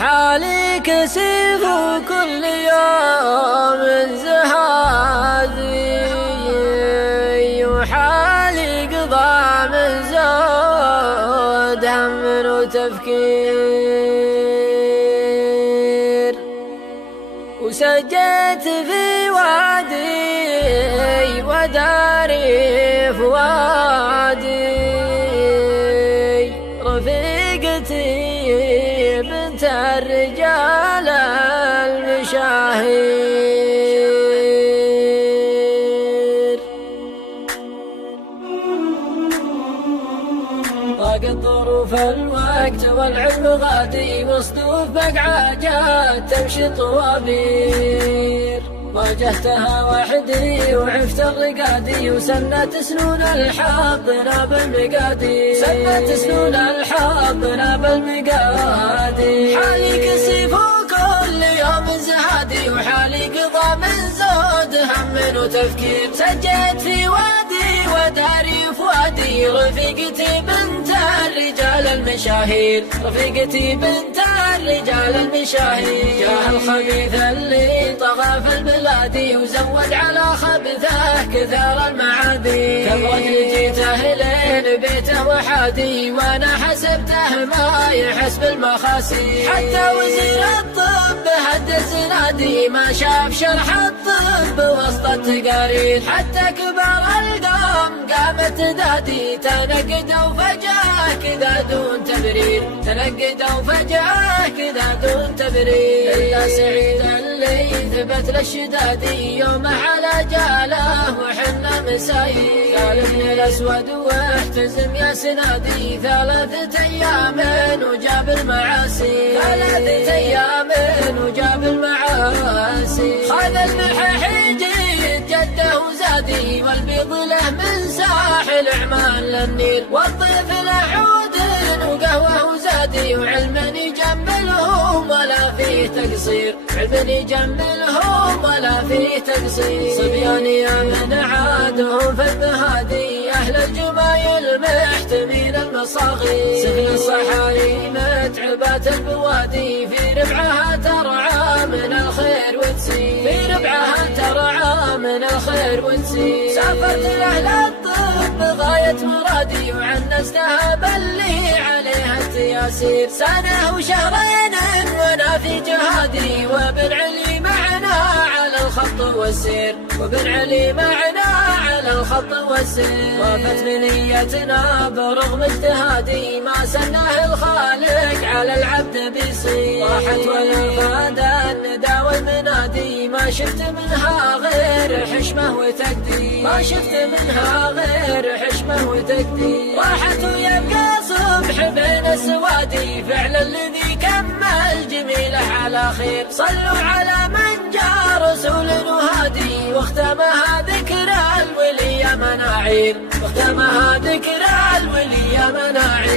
حالي كسيف كل يوم زهادي، وحالي قضى من زود هم وتفكير. وسجيت في وادي وداري فؤادي، رفيقتي بنت الرجال المشاهير. ضاقت ظروف الوقت والعلم غادي، وصدوف بقعاجات تمشي طوابير. واجهتها وحدي وعفت الرقادي، وسنت سنون الحظ ناب المقادي، سنت سنون الحظ ناب المقادي. حالي كسيف كل يوم زهادي، وحالي قضى من زود هم وتفكير. سجيت في وادي وداري فؤادي، رفيقتي بنت الرجال المشاهير، رفيقتي بنت الرجال المشاهير. جاه الخبيث اللي طغى في البلاد، وزود على خبثه كثار المعادي. كم رجل جيته لين بيته وحادي، وانا حسبته ما يحس بالمخاسي. حتى وزير الطب هدس نادي، ما شاف شرح الطب وسط التقارير. حتى كبار القوم قامت تنادي، تنقدوا فجأة كذا دون تبرير، تنقدوا فجأة كذا دون تبرير. إلا سعيد اللي ثبت للشدادي، يومه على جاله وحنا مسايير. قال ابن الأسود واحتزم يا سنادي، 3 أيام وجاب المعاصي، 3 أيام وجاب المعاصي. خذ الملح حجيت جده وزادي، والبيض له من ساحل عمان للنيل. والضيف له عود وقهوة وزادي، وعلم يجملهم ولا فيه تقصير، علم يجملهم ولا فيه تقصير. صبيان يا من عادهم في المهادي، أهل الجمايل محتمين المصاغي. سفن الصحاري متعبات البوادي، في ربعها ترعى من الخير وتسير، في ربعها ترعى من الخير وتسير. سافرت لأهل الطب غاية مرادي، وعنستها باللي عليها التياسير. سنة وشهرين وانا في جهادي، وابن علي معنا على الخط والسير، وابن علي معنا على الخط والسير. وافت بنيتنا برغم اجتهادي، ما سناه الخالق على العبد بيصير. راحت ويفاد الندى والمنادي، ما شفت منها غير حشمه وتقدير، ما شفت منها غير حشمه وتقدير. راحت ويبقى صبح بين السوادي، فعل الذي كمل جميله على خير. صلوا على من جاء رسول وهادي، واختمها ذكر الولي مناعير، واختمها ذكر الولي مناعير.